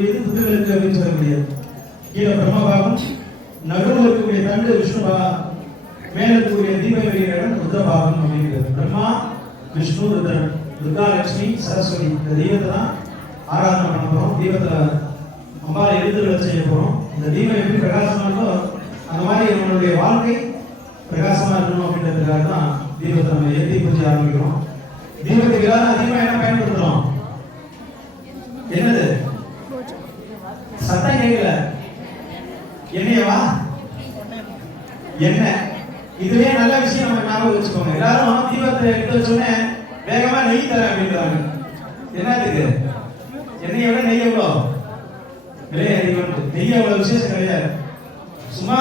இருக்கக்கூடியது புத்திரர்களுக்கு அப்படின்னு சொல்லக்கூடியது. கீழே பிரம்மபாகம், நடுவில் இருக்கக்கூடிய தண்டு விஷ்ணுபா, மேல இருக்கக்கூடிய தீபவெளிய இடம் ருத்ரபாகம் அப்படிங்கிறது. பிரம்மா, விஷ்ணு, ருத்ரன், துர்கா, லட்சுமி, சரஸ்வதி இந்த தெய்வத்தை தான் ஆராதனை பண்ண போறோம். தீபத்தை அம்பாவை எழுதுகளை செய்ய போறோம். இந்த தீபம் எப்படி பிரகாசமா இருக்கோ அந்த மாதிரி நம்மளுடைய வாழ்க்கை பிரகாசமா இருக்கணும் அப்படின்றதுக்காக தான் தீபத்தை நம்ம ஏற்றி பூஜை ஆரம்பிக்கிறோம். தீபத்துக்கு எல்லாரும் அதிகமா என்ன பயன்படுத்துறோம்? என்னது? சத்தம் கேட்கல. எண்ணெயவா? எண்ணெய். இதுவே நல்ல விஷயம் நம்ம ஞாபகம் வச்சுக்கோங்க. எல்லாரும் தீபத்தை எடுத்து வச்சோடனே வேகமா நெய் தரேன் அப்படின்றாங்க. என்னத்துக்கு? எண்ணெயை விட நெய் எவ்வளோ விலை அதிகம். நெய் அவ்வளவு விசேஷம் கிடையாது. சும்மா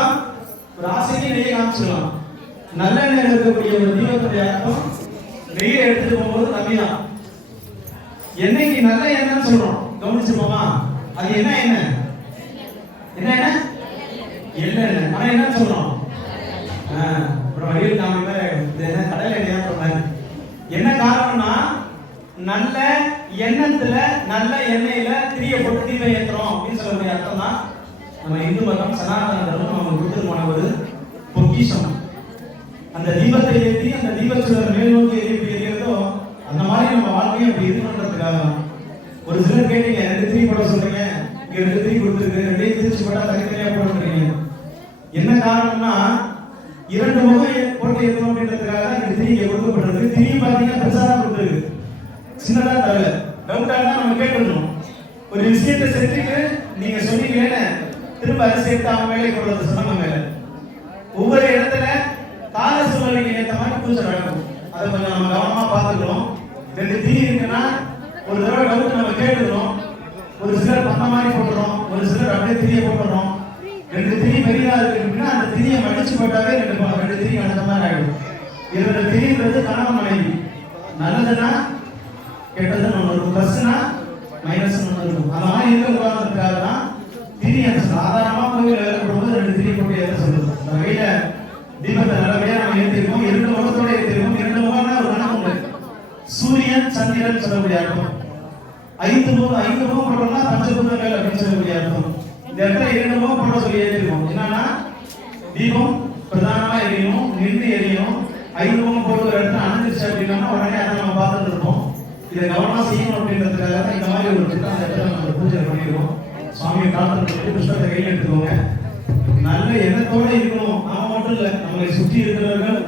ஒரு ஆசைக்கு நெய்யை காமிச்சிடலாம். நல்லெண்ணெய் இருக்கக்கூடிய ஒரு தீபத்துடைய அர்த்தம் நெய்யை எடுத்துட்டு போகும்போது கம்மிதான். எண்ணெய்க்கு நல்ல எண்ணெய்னு சொல்றோம், கவனிச்சுப்போமா? அது என்ன எண்ணெய்? என்ன எண்ணெய்? எள்ளெண்ணெய். ஆனா என்ன சொல்றோம்? அப்புறம் வடிவில் நாம கடலை எண்ணெய் சொல்றாங்க. என்ன காரணம்னா நல்ல எண்ணத்துல நல்ல எண்ணெயில திரிய போட்டு தீபம் ஏற்றுறோம் அப்படின்னு சொல்லக்கூடிய அர்த்தம் தான் நம்ம இந்து மதம் சனாதன தர்மம் நம்ம கொடுத்துருமான ஒரு பொக்கிஷம். அந்த தீபத்தை ஏற்றி அந்த தீபச்சுடர் மேல் நோக்கி எரியறதோ அந்த மாதிரி நம்ம வாழ்க்கையும் அப்படி இருக்கணுன்றதுக்காக தான். ஒரு சிலர் கேட்டீங்க, 2 திரி போட சொல்றீங்க, இங்க 2 திரி கொடுத்துருக்கு, 2 திரிச்சு போட்டா தனித்தனியா போட்டுறீங்க. என்ன காரணம்னா 2 முகம் போட்டு ஏற்றணும் அப்படின்றதுக்காக தான் 2 திரி இங்க கொடுக்கப்பட்டிருக்கு. திரி பார்த்தீங்கன்னா பிரசாரம் கொடுத்துருக்கு, சின்னதா தரல. டவுட்டா தான் நம்ம கேட்டுருந்தோம். ஒரு விஷயத்தை செஞ்சுட்டு நீங்க சொன்னீங்களேன்னு திரும்ப அதை சேர்த்து அவன் வேலை கொள்வது சொன்னாங்க மேல. ஒவ்வொரு இடத்துல கால சூழ்நிலைக்கு ஏற்ற மாதிரி பூஜை நடக்கும். அதை கொஞ்சம் நம்ம கவனமா பார்த்துக்கிறோம். 2 திரி இருக்குன்னா ஒரு தடவை டவுட் நம்ம கேட்டுக்கிறோம். ஒரு சிலர் பண்ண மாதிரி போட்டுறோம், ஒரு சிலர் அப்படியே திரியை போட்டுறோம். 2 திரி பெரியதா இருக்கு அப்படின்னா அந்த திரியை மடிச்சு போட்டாவே 2 திரி நடந்த மாதிரி ஆயிடும். 2 திரின்றது கணவன் மனைவி. நல்லதுன்னா கெட்டதுன்னு ஒன்று இருக்கும், பிளஸ்னா மைனஸ் ஒன்று இருக்கும். அந்த மாதிரி இருக்கிறதுக்காக தான் திரி அந்த சாதாரணமா கோவில் ஏற்படும்போது 2 திரி போட்டு ஏற்ற சொல்லுது. அந்த வகையில தீபத்தை நல்லபடியா நம்ம ஏற்றிருக்கோம். 2 முகத்தோட ஏற்றிருக்கோம். 2 முகம்னா ஒரு கணக்கு உண்டு. சூரியன் சந்திரன் சொல்லக்கூடிய அர்த்தம். 5 முகம் போட்டோம்னா பஞ்சபூதங்கள் அப்படின்னு சொல்லக்கூடிய அர்த்தம். இந்த இடத்துல 2 முகம் போட சொல்லி ஏற்றிருக்கோம். என்னன்னா தீபம் பிரதானமா எரியணும், நின்று எரியணும். 5 முகம் போட்டு ஒரு இடத்துல அணைஞ்சிருச்சு அப்படின்னா உடனே அதை நம்ம பார்த்துட்டு இருப்போம். இதை கவனமா செய்யணும் அப்படின்றதுக்காக தான் இந்த மாதிரி ஒரு திட்டம் அந்த இடத்துல நம்ம பூஜை பண்ணிடுவோம். சுவாமியை பிரார்த்தனை புஷ்பத்தை கையில் எடுத்துக்கோங்க. நல்ல எண்ணத்தோட இருக்கணும். நாம மட்டும் இல்லை, நம்மளை சுற்றி இருக்கிறவர்கள்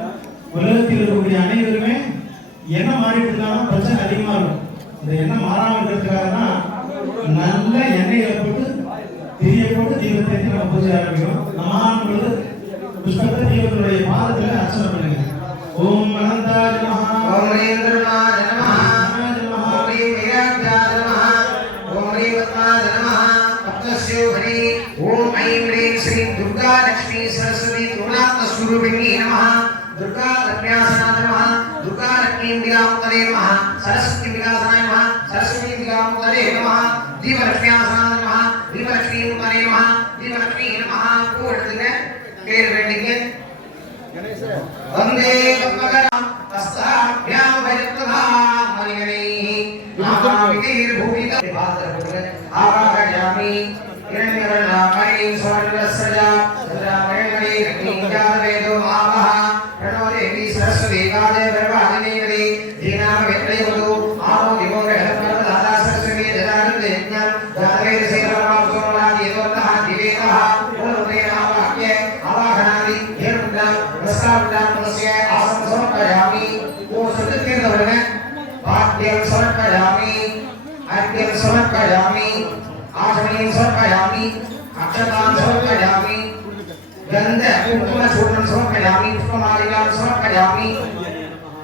உலகத்தில் இருக்கக்கூடிய அனைவருமே எண்ணம் மாறிட்டு இருந்தாலும் பிரச்சனை அதிகமா இருக்கும். இந்த எண்ணம் மாறாமல் இருக்கிறதுக்காக தான் நல்ல எண்ணெயை போட்டு திரிய போட்டு தீபத்தை நம்ம பூஜை ஆரம்பிக்கிறோம். நமான் பொழுது புஷ்பத்தை தீபத்தினுடைய பாதத்தில் அர்ச்சனை பண்ணுங்க. ஓம் அனந்தாய நமஹ, ஓம் ரேந்திரநாத நமஹ, ஓம் ரீம் வீராஜாய நமஹ, ஓம் ரீம் பத்மாய நமஹ, பத்மஸ்யோஹரி, ஓம் ஐம் ரீம் ஸ்ரீ துர்கா லட்சுமி சரஸ்வதி துர்ணாத்ம ஸ்வரூபிணி நமஹ, துர்கா லக்ஷ்மியாசனாய நமஹ, துர்கா லக்ஷ்மீ விகாமுக்தே நமஹ, சரஸ்வதி விகாசனாய நமஹ, சரஸ்வதி விகாமுக்தே நமஹ, தீபலக்ஷ்மியாசனாய நமஹ, தீபலக்ஷ்மீ முக்தே நமஹ, தீபலக்ஷ்மீ நமஹ. கூடுதுங்க பேர் வேண்டிங்க. வந்தே பத்மகரம் ஹஸ்தாभ्याम வஜ்ரதாம் மணிகணைஹி நாமாவிதீர் பூமிக பாத்ரபுர ஆவாகயாமி இரண்யரநாமணி ஸ்வர்ணரஸ்ஸஜா சத்ராமணி ரக்னிஜாவேதோ ஆவஹ பிரணோ தேவி சரஸ்வதி காஜே பிரவாதினேவதி தீனாம வெத்ரயவது ஆவோ விமோகஹ பரமதாதா சரஸ்வதி ஜனானந்த யஜ்ஞம் ஜாதவேத சேவராம் சோமநாதி யதோர்த்தஹ திவேதஹ ஓரதேனாவாக்ய ஆவாகனாதி ஏர்முத்ரம் பிரஸ்தாவத்ரம் பிரஸ்ய ஆசன சமர்ப்பயாமி. ஓ சதுர்த்தீர்த்த வருங்க. பாத்யம் சமர்ப்பயாமி, அர்க்யம் சமர்ப்பயாமி, ஆசமனீம் சமர்ப்பயாமி, அக்ஷதாம் சமர்ப்பயாமி, கந்த குங்கும சூர்ணம் சமர்ப்பயாமி, புஷ்பமாலிகாம் சமர்ப்பயாமி.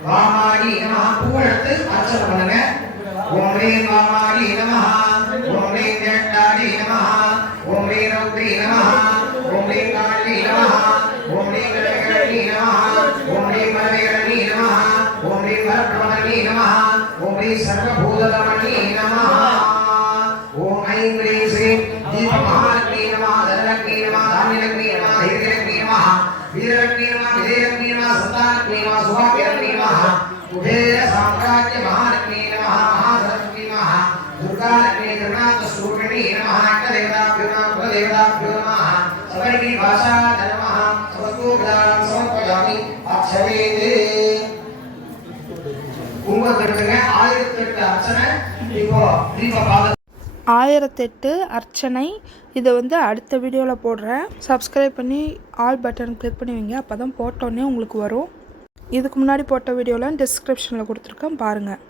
வாமாயி நமஹ. பூவெடுத்து அர்ச்சனை பண்ணுங்க. ஓம் ரீம் வாமாயி நமஹ, ஓம் ரீம் ஜட்டாரி நமஹ, ஓம் ரீம் ரௌத்ரி நமஹ, ஓம் ரீம் காளி நமஹ, ஓம் ரீம் கணகரணி நமஹ, ஓம் ரீம் மரவேரணி நமஹ, ஓம் ரீம் வரப்பிரமணி நமஹ, ஓம் ரீம் சர்வபூததமணி நமஹ. ஓம் ஐம் ரீம் ஸ்ரீம் தீபமஹாலக்ஷ்மி நமஹ, தனலக்ஷ்மி நமஹ, தானியலக்ஷ்மி நமஹ, தைரியலக்ஷ்மி நமஹ, வீரலக்ஷ்மி நமஹ, விஜயலக்ஷ்மி நமஹ, சந்தானலக்ஷ்மி நமஹ, சுபாகியலக்ஷ்மி நமஹ, குபேர சாம்ராஜ்ய மகாலக்ஷ்மி நமஹ, மகாசரஸ்வதி நமஹ, துர்கா லக்ஷ்மி கருணாத்ம ஸ்வரூபிணி சபரி நமஹ தேவதாभ्यो நமः குலதேவதாभ्यो நமः சபரி பாஷா நமஹ சமஸ்தோபதாம் சமர்ப்பயாமி அச்சவேதே கும்பகத்துக்கு 1008 அர்ச்சனை இப்போ தீபபாத 1008 அர்ச்சனை. இதை வந்து அடுத்த வீடியோவில் போடுறேன். சப்ஸ்கிரைப் பண்ணி ஆல் பட்டன் கிளிக் பண்ணி வைங்க. அப்போ தான் போட்டோன்னே உங்களுக்கு வரும். இதுக்கு முன்னாடி போட்ட வீடியோலாம் டிஸ்கிரிப்ஷனில் கொடுத்துருக்கேன் பாருங்கள்.